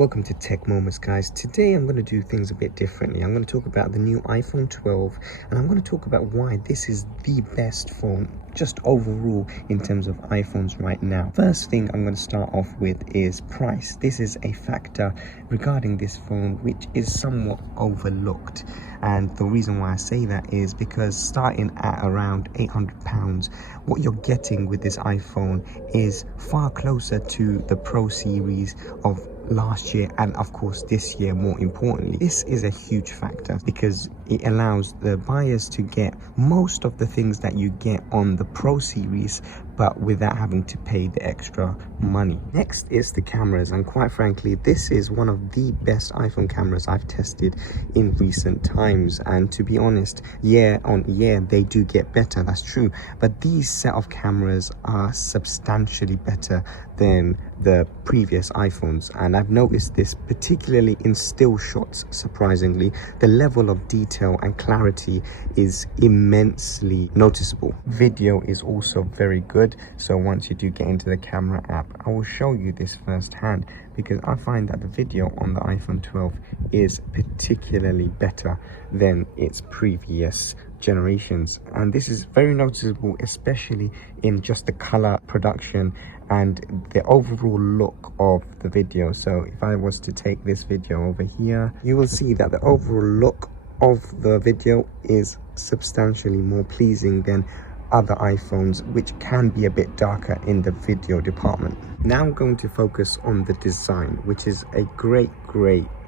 Welcome to Tech Moments, guys. Today I'm going to do things a bit differently. I'm going to talk about the new iPhone 12 and I'm going to talk about why this is the best phone just overall in terms of iPhones right now. First thing I'm going to start off with is price. This is a factor regarding this phone which is somewhat overlooked, and the reason why I say that is because starting at around £800, what you're getting with this iPhone is far closer to the Pro series of last year and of course this year. More importantly, this is a huge factor because it allows the buyers to get most of the things that you get on the Pro series but without having to pay the extra money. Next is the cameras, and quite frankly this is one of the best iPhone cameras I've tested in recent times, and to be honest, year on year they do get better, that's true, but these set of cameras are substantially better than the previous iPhones, and I've noticed this particularly in still shots. Surprisingly, the level of detail and clarity is immensely noticeable. Video is also very good, so once you do get into the camera app, I will show you this firsthand because I find that the video on the iPhone 12 is particularly better than its previous generations, and this is very noticeable, especially in just the color production and the overall look of the video. So if I was to take this video over here, you will see that the overall look of the video is substantially more pleasing than other iPhones, which can be a bit darker in the video department. Now I'm going to focus on the design, which is a great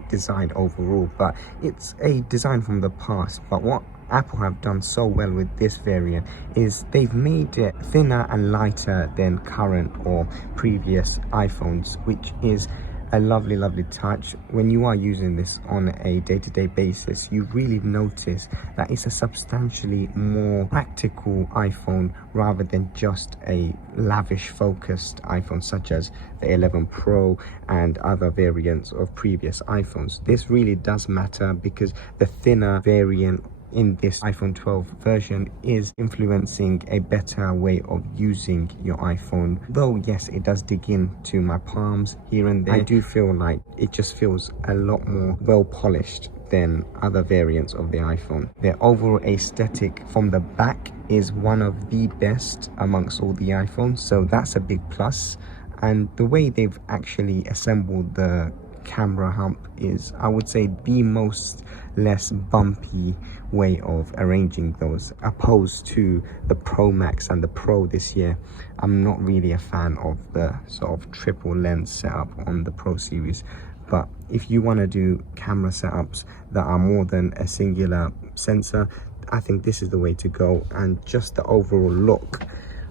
design overall, but it's a design from the past. But what Apple have done so well with this variant is they've made it thinner and lighter than current or previous iPhones, which is a lovely touch. When you are using this on a day-to-day basis, you really notice that it's a substantially more practical iPhone rather than just a lavish focused iPhone such as the 11 Pro and other variants of previous iPhones. This really does matter because the thinner variant in this iPhone 12 version is influencing a better way of using your iPhone. Though yes, it does dig into my palms here and there, I do feel like it just feels a lot more well polished than other variants of the iPhone. The overall aesthetic from the back is one of the best amongst all the iPhones, so that's a big plus. And the way they've actually assembled the camera hump is, I would say, the most less bumpy way of arranging those, opposed to the Pro Max and the Pro this year. I'm not really a fan of the sort of triple lens setup on the Pro series, but if you want to do camera setups that are more than a singular sensor, I think this is the way to go. And just the overall look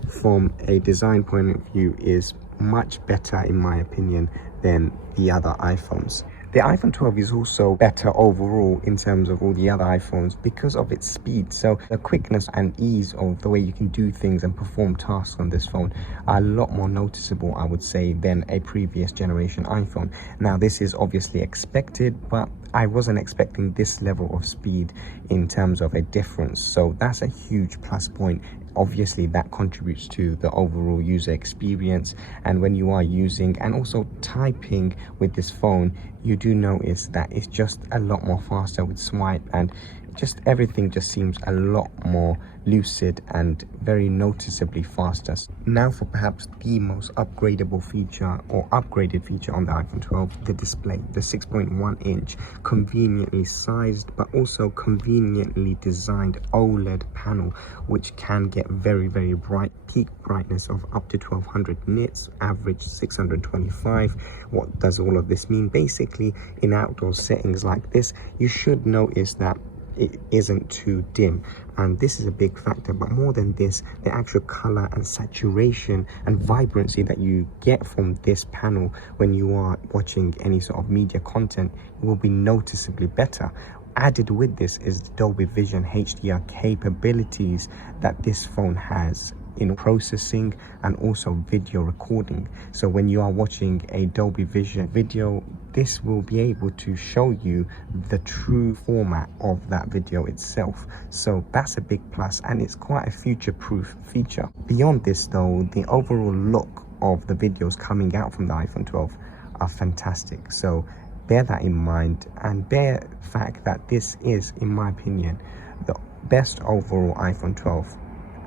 from a design point of view is much better in my opinion than the other iPhones. The iPhone 12 is also better overall in terms of all the other iPhones because of its speed. So the quickness and ease of the way you can do things and perform tasks on this phone are a lot more noticeable, I would say, than a previous generation iPhone. Now this is obviously expected, but I wasn't expecting this level of speed in terms of a difference, so that's a huge plus point. Obviously that contributes to the overall user experience, and when you are using and also typing with this phone, you do notice that it's just a lot more faster with swipe, and just everything just seems a lot more lucid and very noticeably faster. Now for perhaps the most upgradable feature or upgraded feature on the iPhone 12, the display. The 6.1 inch conveniently sized but also conveniently designed OLED panel, which can get very bright, peak brightness of up to 1200 nits, average 625. What does all of this mean? Basically, in outdoor settings like this, you should notice that it isn't too dim, and this is a big factor. But more than this, the actual color and saturation and vibrancy that you get from this panel when you are watching any sort of media content will be noticeably better. Added with this is Adobe Vision Hdr capabilities that this phone has in processing and also video recording. So when you are watching a Adobe Vision video, this will be able to show you the true format of that video itself. So that's a big plus, and it's quite a future-proof feature. Beyond this though, the overall look of the videos coming out from the iPhone 12 are fantastic. So bear that in mind, and bear the fact that this is, in my opinion, the best overall iPhone 12.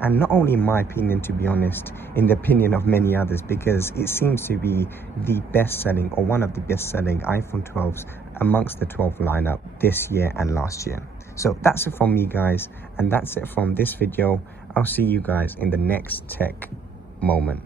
And not only in my opinion, to be honest, in the opinion of many others, because it seems to be the best selling, or one of the best selling iPhone 12s amongst the 12 lineup this year and last year. So that's it from me, guys, and that's it from this video. I'll see you guys in the next tech moment.